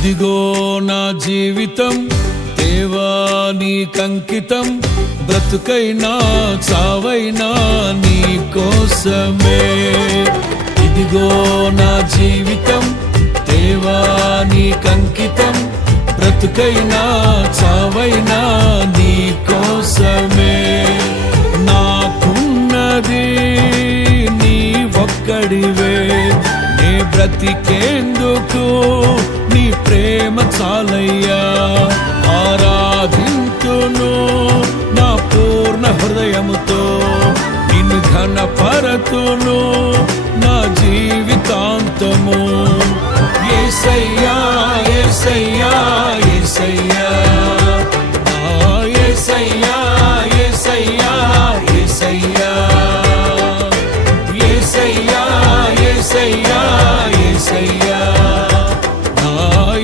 ఇదిగో నా జీవితం దేవా నీకంకితం, బ్రతుకైనా చావైనా నీ కోసమే. ఇదిగో నా జీవితం దేవా నీకంకితం, బ్రతుకైనా చావైనా నీ కోసమే. నాకున్నది నీ ఒక్కడివే, నీ బ్రతికేందుకు నీ ప్రేమ చాలయ్యా. ఆరాధింతును నా పూర్ణ హృదయముతో, నిన్ను ఘనపరతును నా జీవితాంతము. యేసయ్యా యేసయ్యా యేసయ్యా, యేసయ్యా యేసయ్యా యేసయ్యా, యేసయ్యా యేసయ్యా యేసయ్యా,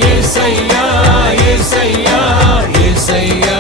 యేసయ్యా యేసయ్యా యేసయ్యా.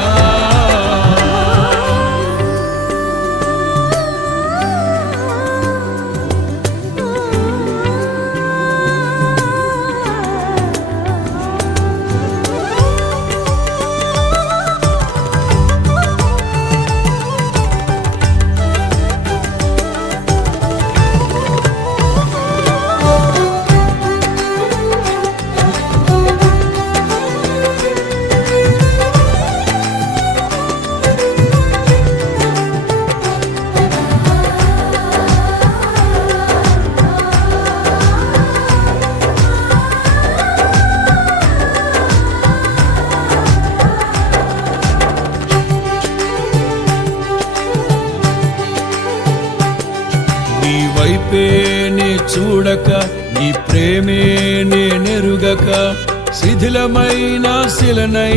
నీ వైపే నే చూడక, నీ ప్రేమే నే నెరుగక, శిథిలమైన శిలనై